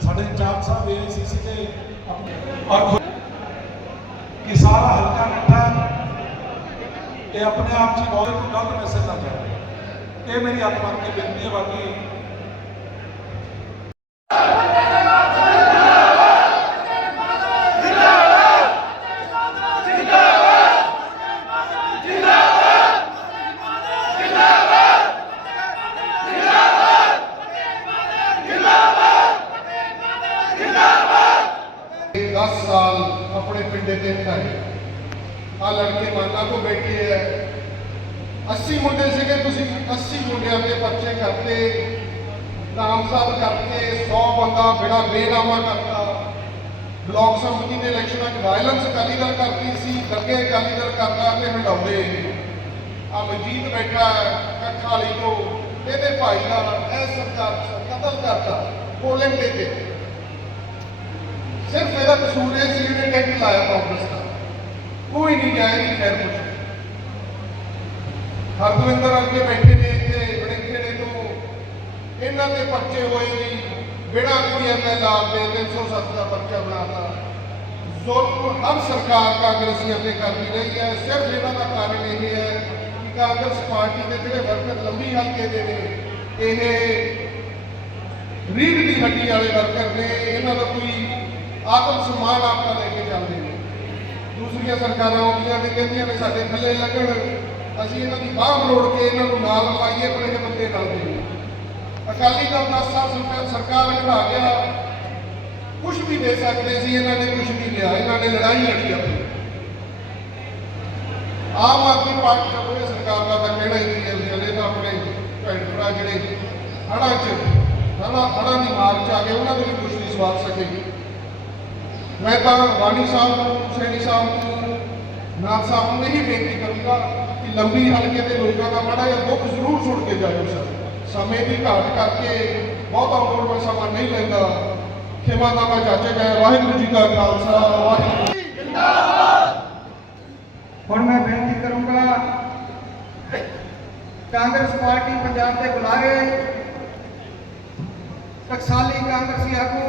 ਸਾਡੇ ਚਾਪ ਸਾਹਿਬ ਏਆਈਸੀਸੀ ਦੇ ਔਰ ਕਿ ਸਾਰਾ ਹਲਕਾ ਮਿੱਠਾ ਇਹ ਆਪਣੇ ਆਪ ਚ ਗੌਰਵ ਨੂੰ ਗਲਤ ਮੈਸੇਜ ਨਾ ਜਾਵੇ ਇਹ ਮੇਰੀ ਆਤਮਾ ਦੀ ਬੇਨਤੀ ਹੈ, ਬਾਕੀ ਆਪਣੇ ਪਿੰਡੇ ਤੇ ਬਿਤਾਏ ਆ ਲੜਕੇ ਮਾਨਾ ਕੋ ਬੈਠੇ ਹੈ 80 ਮੁੰਡੇ ਸੀਗੇ ਤੁਸੀਂ 80 ਮੁੰਡਿਆਂ ਦੇ ਬੱਚੇ ਕਰਤੇ ਨਾਮ ਸਾਹਿਬ ਕਰਕੇ 100 ਬੰਦਾ ਬੜਾ ਬੇਨਾਮਾ ਕਰਤਾ ਬਲਾਕ ਸੰਮਤੀ ਦੇ ਇਲੈਕਸ਼ਨਾਂ 'ਚ ਵਾਇਲੈਂਸ ਅਕਾਲੀ ਦਲ ਕਰਦੀ ਸੀ ਲੱਗੇ ਅਕਾਲੀ ਦਲ ਕਰਦਾ ਤੇ ਹਟਾਉਂਦੇ ਆ ਮਜੀਦ ਬੈਠਾ ਹੈ, ਕੱਖਾਂ ਵਾਲੀ ਤੋਂ ਇਹਦੇ ਭਾਈ ਦਾ ਇਹ ਸਰਕਾਰ ਕਤਲ ਕਰਤਾ ਪੋਲਿੰਗ ਦੇ ਕੇ ਸਿਰਫ ਇਹਦਾ ਕਸੂਰ ਇਹ ਸੀ ਇਹਨੇ ਟੈਂਟ ਲਾਇਆ ਕਾਂਗਰਸ ਦਾ ਕੋਈ ਨਹੀਂ ਹਰਦਵਿੰਦਰ ਅੱਗੇ ਬੈਠੇ ਨੇ ਇੱਥੇ ਬੜਿੰਖੇੜੇ ਤੋਂ ਇਹਨਾਂ ਦੇ ਪਰਚੇ ਹੋਏ ਜੀ, ਬਿਨਾਂ ਕੋਈ ਐਮਐਲ ਦੇ 307 ਦਾ ਪਰਚਾ ਬਣਾਤਾ। ਜ਼ੁਲਮ ਹਰ ਸਰਕਾਰ ਕਾਂਗਰਸੀਆਂ ਤੇ ਕਰਦੀ ਰਹੀ ਹੈ। ਸਿਰਫ ਇਹਨਾਂ ਦਾ ਕਾਰਨ ਇਹ ਹੈ ਕਿ ਕਾਂਗਰਸ ਪਾਰਟੀ ਦੇ ਜਿਹੜੇ ਵਰਕਰ ਲੰਬੀ ਹਲਕੇ ਦੇ ਨੇ, ਇਹ ਰੀੜ ਦੀ ਹੱਡੀ ਵਾਲੇ ਵਰਕਰ ਨੇ, ਇਹਨਾਂ ਦਾ ਕੋਈ ਆਤਮ ਸਨਮਾਨ ਆਪਣਾ ਲੈ ਕੇ ਚੱਲਦੇ ਨੇ। ਦੂਸਰੀਆਂ ਸਰਕਾਰਾਂ ਆਉਂਦੀਆਂ ਨੇ ਕਹਿੰਦੀਆਂ ਨੇ ਸਾਡੇ ਥੱਲੇ ਲੱਗਣ। ਅਸੀਂ ਇਹਨਾਂ ਦੀ ਬਾਹ ਮਰੋੜ ਕੇ ਇਹਨਾਂ ਨੂੰ ਨਾਲ ਲਵਾਈਏ ਪਰ ਇਹ ਬੰਦੇ ਨਾਲ ਦੇ ਅਕਾਲੀ ਦਲ 10 ਸਾਲ ਸਰਕਾਰ ਸਰਕਾਰ ਗਿਆ। ਕੁਝ ਵੀ ਦੇ ਸਕਦੇ ਸੀ, ਇਹਨਾਂ ਨੇ ਕੁਝ ਨਹੀਂ ਲਿਆ। ਇਹਨਾਂ ਨੇ ਲੜਾਈ ਲੜੀ ਆਪਣੀ। ਆਮ ਆਦਮੀ ਪਾਰਟੀ ਦਾ ਕੋਈ ਸਰਕਾਰ ਦਾ ਤਾਂ ਕਹਿਣਾ ਹੀ ਨਹੀਂ ਹੈ ਜਿਹੜੇ ਤਾਂ ਆਪਣੇ ਭੈਣ ਭਰਾ ਜਿਹੜੇ ਹੜਾਂ 'ਚ ਹੜਾਂ ਹੜਾਂ ਦੀ ਮਾਰ 'ਚ ਆ ਗਏ ਉਹਨਾਂ ਦੇ ਵੀ ਕੁਝ ਨਹੀਂ ਸਵਾਲ ਸਕੇਗੀ मैं वाणी साहब सैनी साहब नाथ साहब ने ही बेनती करूँगा कि लंबी हल्के के लोगों का माड़ा या दुख ज़रूर छोड़ के जाओ सर समय की घाट करके बहुत अमूल में समा नहीं लेंदा खेमा का मैं जाचे गया जी का खालसा, वाहिगुरु। और मैं बेनती करूँगा, कांग्रेस पार्टी पंजाब के बुलारे टकसाली कांग्रेसी आगू